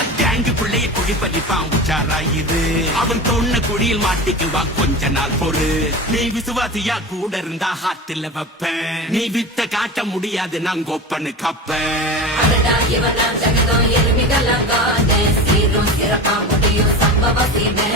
அங்கேங்கு பிள்ளைய குழி பறிப்பான் உச்சாராயிரு. அவன் தொன்ன குழியில் மாட்டிக்குவான் கொஞ்ச நாள் பொறு. நீ விசுவாசியா கூட இருந்தா ஹாத்துல வைப்பேன். நீ வித்த காட்ட முடியாது நான் கொப்பனு கப்பேன். இவெல்லாம் ஜெகதம் எலுமிகளாங்க சீரும் சிறப்பா முடியும் சம்பவ சீமே